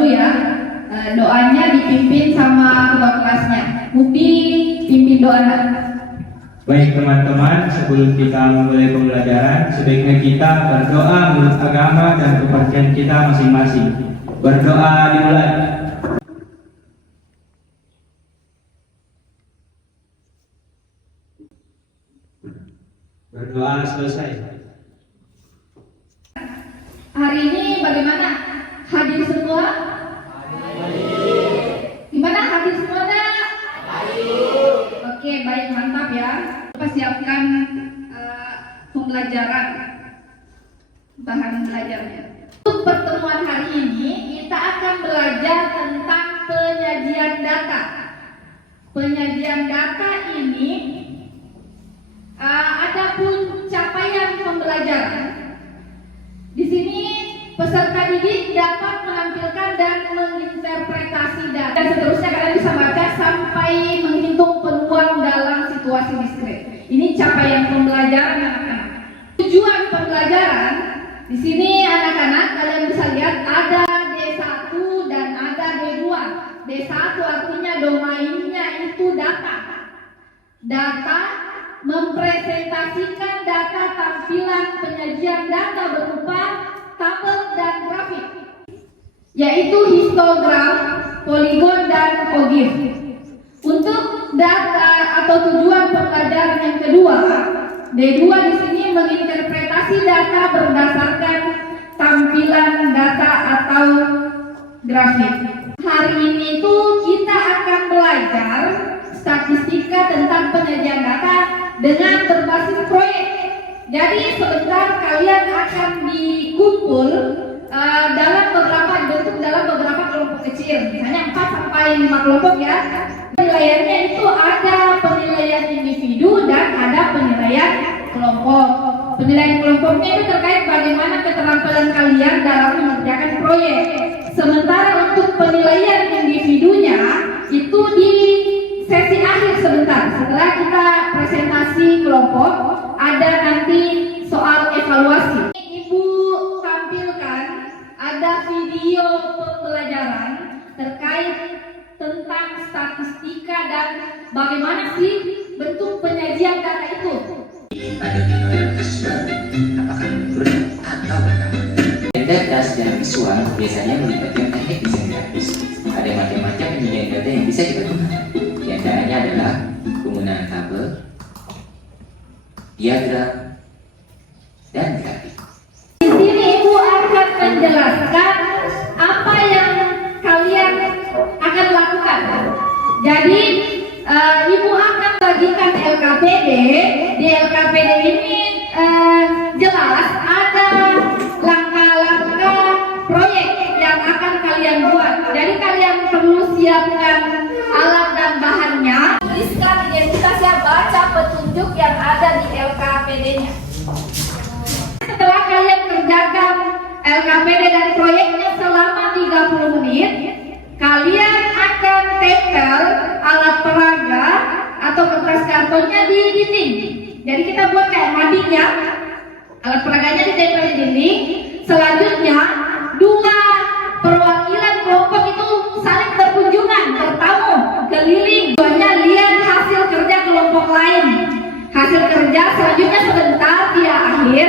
dulu ya. Doanya dipimpin sama ketua kelasnya. Mufti pimpin doa. Baik teman-teman, sebelum kita memulai pembelajaran, sebaiknya kita berdoa menurut agama dan kepercayaan kita masing-masing. Berdoa dimulai. Berdoa selesai. Hari ini bagaimana? Hadir semua? Gimana hadir semua dah? Oke, baik, mantap ya. Persiapkan pembelajaran, bahan belajarnya. Untuk pertemuan hari ini kita akan belajar tentang penyajian data. Penyajian data ini ada pun capaian pembelajaran. Di sini peserta didik dapat menampilkan dan menginterpretasi data. Dan seterusnya kalian bisa baca sampai menghitung peluang dalam situasi diskret. Ini capaian pembelajaran anak-anak. Tujuan pembelajaran di sini anak-anak kalian bisa lihat ada D1 dan ada D2. D1 artinya domainnya itu data. Data mempresentasikan data tampilan penyajian data berupa tabel dan grafik, yaitu histogram, poligon, dan OGIF. Untuk data atau tujuan pembelajaran yang kedua, D2 di sini menginterpretasi data berdasarkan tampilan data atau grafik. Hari ini tuh kita akan belajar statistika tentang penyajian data dengan berbasis proyek. Jadi sebentar kalian akan dikumpul dalam beberapa kelompok kecil, misalnya 4 sampai 5 kelompok ya. Penilaiannya itu ada penilaian individu dan ada penilaian kelompok. Penilaian kelompoknya itu terkait bagaimana keterampilan kalian dalam mengerjakan proyek. Sementara untuk penilaian individunya itu di sesi akhir sebentar. Setelah kita presentasi kelompok, ada nanti soal evaluasi. Ibu tampilkan ada video pembelajaran terkait tentang statistika dan bagaimana sih bentuk penyajian data itu. Pada nilai visual, apakah menurut atau berkata? Data secara visual biasanya melibatkan teknik desain grafis. Ada macam-macam penyajian data yang bisa kita gunakan. Di antaranya adalah penggunaan tabel, diagram, dan grafik. Di sini Ibu akan menjelaskan apa yang kalian akan lakukan. Jadi Ibu akan bagikan LKPD. Di LKPD ini jelas ada langkah-langkah proyek yang akan kalian buat. Jadi kalian perlu siapkan alat dan bahannya. Tuliskan identitasnya, baca petunjuk yang ada di LKPD-nya. Setelah kalian kerjakan LKPD dan proyeknya selama 30 menit, kalian akan tempel alat peraga atau kertas kartonnya di dinding. Jadi kita buat kayak mading ya. Alat peraganya ditempel di dinding. Selanjutnya, 2 perwakilan kelompok itu saling berkunjungan, bertamu, keliling. Duanya lihat hasil kerja kelompok lain. Hasil kerja selanjutnya sebentar di akhir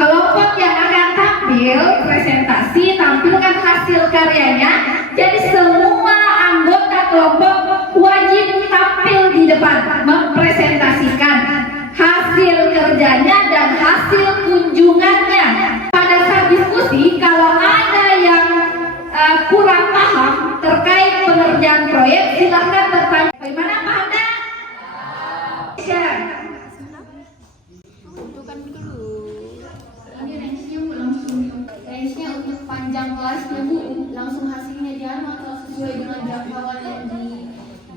kelompok yang akan tampil presentasi tampilkan hasil karyanya. Jadi semua anggota kelompok wajib tampil di depan mempresentasikan hasil kerjanya dan hasil kunjungannya. Pada saat diskusi kalau ada yang kurang paham terkait pengerjaan proyek silahkan bertanya. Bagaimana Pak Anda? Tentukan dulu. Ini range-nya untuk panjang kelasnya Bu, langsung hasilnya di anu atau sesuai dengan jangkauan yang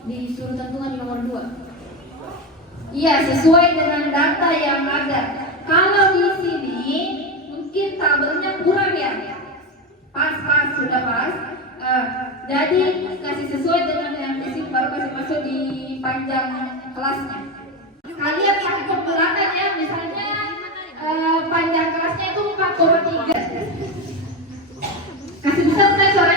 disuruh tentukan di nomor 2? Iya, sesuai dengan data yang ada. Kalau di sini mungkin tabelnya kurang ya. Pas, sudah pas. Jadi kasih sesuai dengan yang di sini baru kasih masuk di panjang kelasnya. Kalian hitung belakang ya, misalnya panjang kelasnya itu 4,3. Kasih besar suara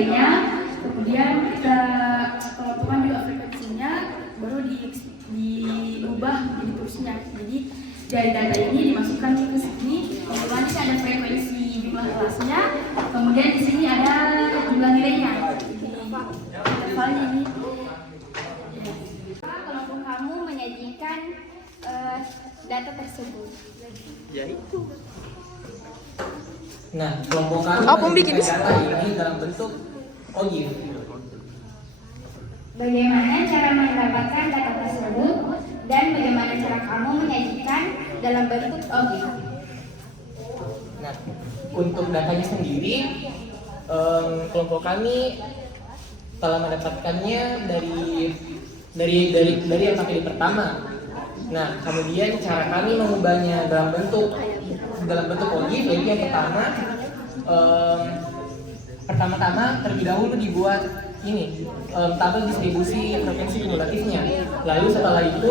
nilainya, kemudian kita kelompokkan juga frekuensinya, baru diubah menjadi tulisnya. Jadi dari data ini dimasukkan ke sini, kemudian di sini ada frekuensi jumlah kelasnya, kemudian di sini ada jumlah nilainya. Jadi filenya ini. Kelompok kamu menyajikan data tersebut. Nah, kelompok kami menyajikan data ini dalam bentuk OGIF. Bagaimana cara mendapatkan data tersebut dan bagaimana cara kamu menyajikan dalam bentuk OGIF? Nah, untuk datanya sendiri, kelompok kami telah mendapatkannya dari yang pakai pertama. Nah, kemudian cara kami mengubahnya dalam bentuk OGIF, yaitu yang pertama-tama terlebih dahulu dibuat ini tabel distribusi frekuensi kumulatifnya. Lalu setelah itu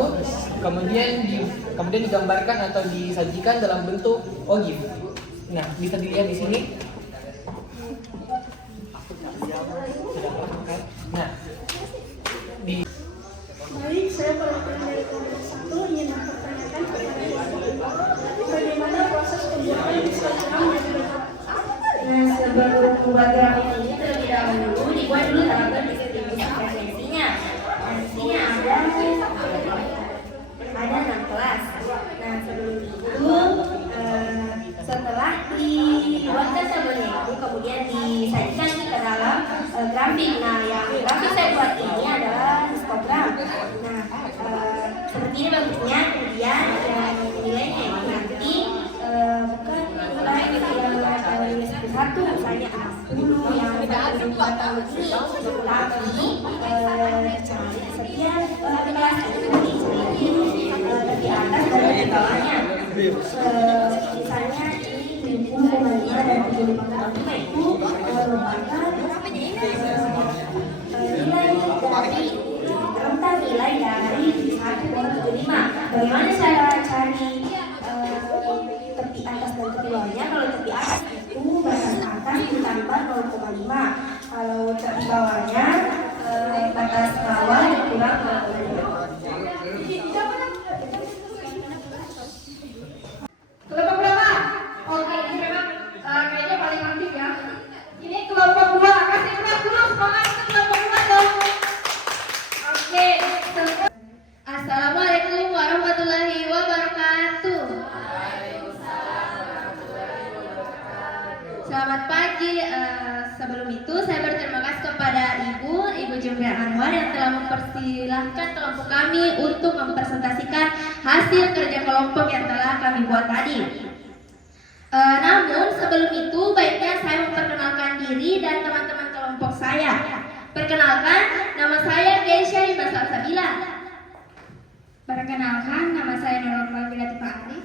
kemudian digambarkan atau disajikan dalam bentuk OGIF. Nah, bisa dilihat di sini. Nah, Baik, saya perwakilan dari kelompok 1 ingin mempertanyakan kepada Ibu, bagaimana proses pembuatan histogram yang dilakukan? Nah, sebelum membuat grafik ini terlebih dahulu dibuat dulu tabel distribusi frekuensinya. Frekuensinya ada 6 kelas. Nah, sebelum itu setelah dibuatkan tabelnya itu kemudian disajikan ke dalam grafik. Nah, yang grafik saya buat ini adalah histogram. Nah, seperti ini bentuknya. Kemudian nilainya itu nanti bukan nilai satu misalnya 60 yang buat tahun ini, tapi setiap kelas itu dicari lebih atas dan di bawahnya. Misalnya ini 75 dan 75 itu merupakan nilai dari rentang nilai dari 1 dan 75. Bagaimana cara cari tepi atas dan tepi bawahnya? Kalau tepi atas itu batas atas ditambah 0,5. Kalau tepi bawahnya batas bawah dikurang 0,5. Kelompok berapa? Oke, ini memang kayaknya paling aktif ya. Ini kelompok 2. Kasih kelas dulu semangat ke kelompok 2 dong. Oke. Assalamualaikum warahmatullahi wabarakatuh. Selamat pagi. Sebelum itu saya berterima kasih kepada Ibu Jumria Anwar yang telah mempersilahkan kelompok kami untuk mempresentasikan hasil kerja kelompok yang telah kami buat tadi. Namun sebelum itu baiknya saya memperkenalkan diri dan teman-teman kelompok saya. Perkenalkan, nama saya Keisha Ibn Salsabila. Perkenalkan, nama saya Nurul Malvina Tifa Arif.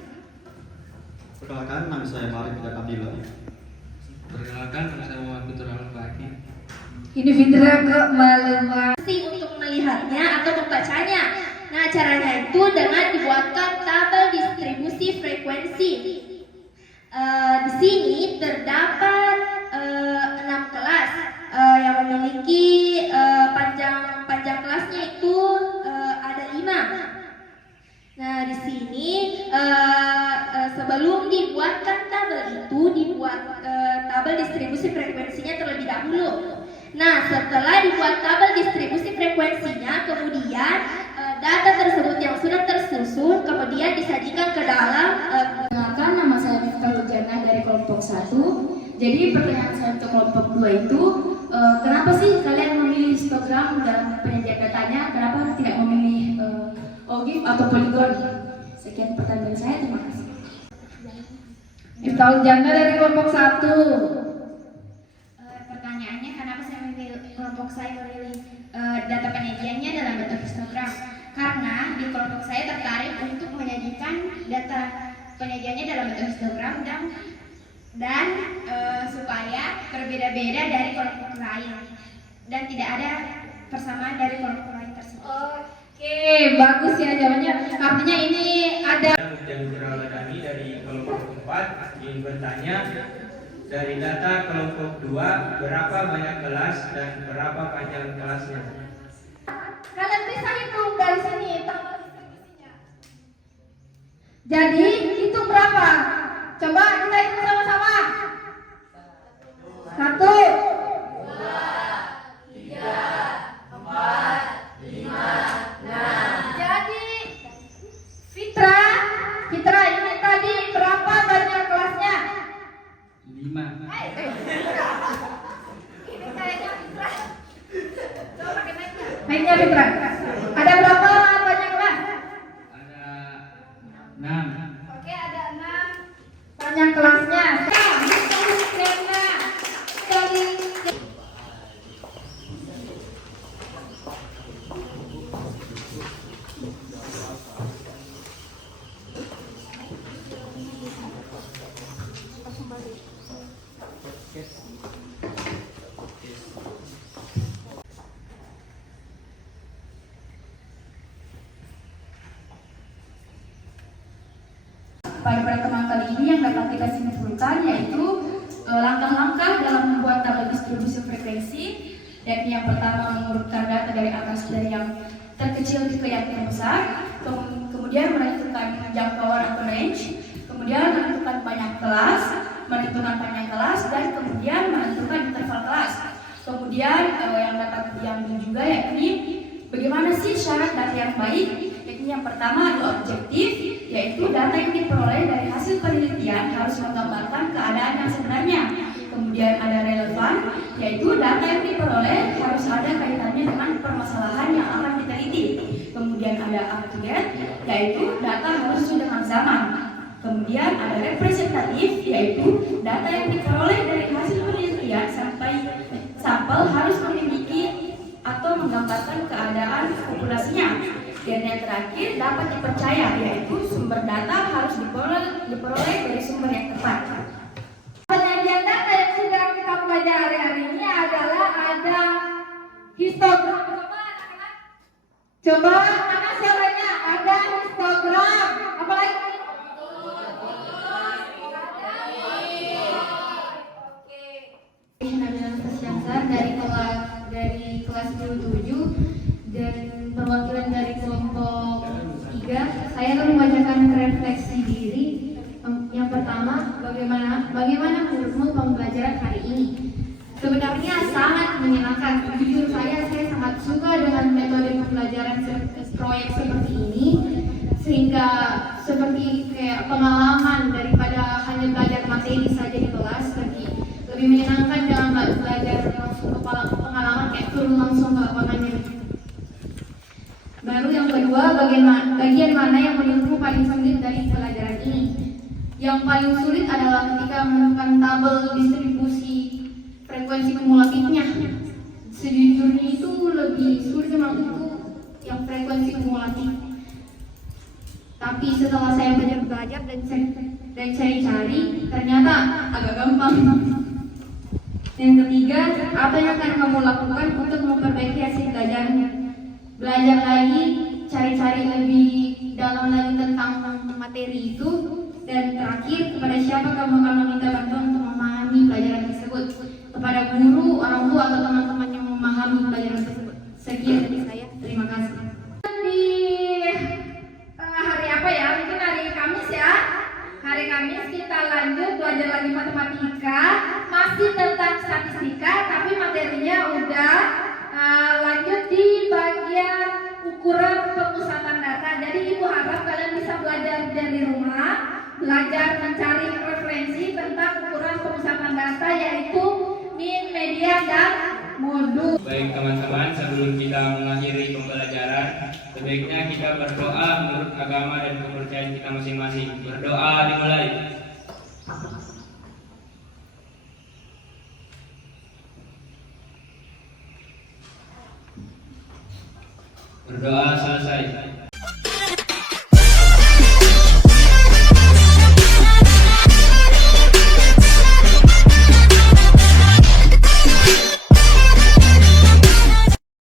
Perkenalkan, nama saya Marif Dakabila. Perkenalkan, nama saya Muhammad Putra Al-Fakih. Ini Fitra ke Malumasi untuk melihatnya atau membacanya. Nah, caranya itu dengan dibuatkan tabel distribusi frekuensi. Di sini terdapat 6 kelas yang memiliki panjang kelasnya itu ada 5. Nah, di sini sebelum dibuatkan tabel itu dibuat tabel distribusi frekuensinya terlebih dahulu. Nah, setelah dibuat tabel distribusi frekuensinya, kemudian data tersebut yang sudah tersusun kemudian disajikan ke dalam. Perkenalkan, nama saya Miftah Lujana dari kelompok 1. Jadi pertanyaan saya untuk kelompok 2 itu, kenapa sih kalian memilih histogram dalam penyajian datanya? Kenapa tidak memilih OGIF atau poligon? Sekian pertanyaan saya, terima kasih. Miftah Lujana dari kelompok 1. Pertanyaannya, kenapa saya memilih kelompok saya memilih data penyajiannya dalam bentuk histogram? Karena di kelompok saya tertarik untuk menyajikan data penyajiannya dalam bentuk histogram dan supaya berbeda-beda dari kelompok lain dan tidak ada persamaan dari kelompok lain tersebut. Oke, bagus ya jawabannya. Artinya ini ada Yang kami dari kelompok 4 ingin bertanya, Dari data kelompok 2, berapa banyak kelas dan berapa panjang kelasnya? Kalian bisa hitung dari sini tanggal distribusinya. Jadi itu berapa? Coba kita hitung sama-sama. 1, 2, 3, 4, 5, 6. Jadi Fitra ini tadi berapa banyak kelasnya? 5. Ini kayaknya Fitra. Coba pakai mic-nya Fitra. Ada berapa banyak kelas? Ada 6. Oke, ada 6 banyak kelasnya. Karena dari pada pertemuan kali ini yang dapat kita simpulkan yaitu langkah-langkah dalam membuat tabel distribusi frekuensi, yakni yang pertama mengurutkan data dari atas dari yang terkecil ke yang terbesar, kemudian menentukan jangkauan atau range, kemudian menentukan banyak kelas, menentukan panjang kelas, dan kemudian menentukan interval kelas. Kemudian yang dapat diambil juga yakni bagaimana sih syarat data yang baik, yakni yang pertama adalah objektif, yaitu data yang diperoleh dari hasil penelitian harus menggambarkan keadaan yang sebenarnya. Kemudian ada relevan, yaitu data yang diperoleh harus ada kaitannya dengan permasalahan yang akan diteliti. Kemudian ada accurate, yaitu data harus sesuai dengan zaman. Kemudian ada representatif, yaitu data yang diperoleh dari hasil penelitian sampai sampel harus memiliki atau menggambarkan keadaan populasinya. Dan yang terakhir dapat dipercaya, yaitu sumber data harus diperoleh dari sumber yang tepat. penyajian data yang sudah kita pelajari hari ini adalah ada histogram. Coba mana siapanya? Ada histogram. Apalagi? Analisis dasar dari kelas 27 dan perwakilan dari kelompok 3, saya akan membacakan refleksi diri. Yang pertama, bagaimana menurutmu pembelajaran hari ini? Sebenarnya sangat menyenangkan. Jujur saya sangat suka dengan metode pembelajaran proyek seperti ini, sehingga seperti kayak pengalaman daripada hanya belajar materi saja di kelas, lebih menyenangkan dalam belajar langsung pengalaman kayak turun langsung ke lapangannya. Baru yang kedua, bagian mana yang menurutmu paling sulit dari pelajaran ini? Yang paling sulit adalah ketika menentukan tabel distribusi frekuensi kumulatifnya. Sejujurnya itu lebih sulit memang itu yang frekuensi kumulatif. Tapi setelah saya belajar dan cari-cari, ternyata agak gampang. Yang ketiga, apa yang akan kamu lakukan untuk memperbaiki hasil belajarnya? Belajar lagi, cari-cari lebih dalam lagi tentang materi itu, dan terakhir, kepada siapa kamu akan meminta bantuan untuk memahami pelajaran tersebut? Kepada guru, orang tua, atau teman-teman yang memahami pelajaran tersebut. Sekian dari saya, terima kasih. Di hari apa ya? Mungkin hari Kamis ya. Hari Kamis kita lanjut belajar lagi matematika, masih tentang statistika, tapi materinya udah lanjut di bagian ukuran pemusatan data. Jadi ibu harap kalian bisa belajar dari rumah, belajar mencari referensi tentang ukuran pemusatan data, yaitu min, median, dan modul. Baik teman-teman, sebelum kita mengakhiri pembelajaran, sebaiknya kita berdoa menurut agama dan kepercayaan kita masing-masing. Berdoa dimulai. Berdoa selesai.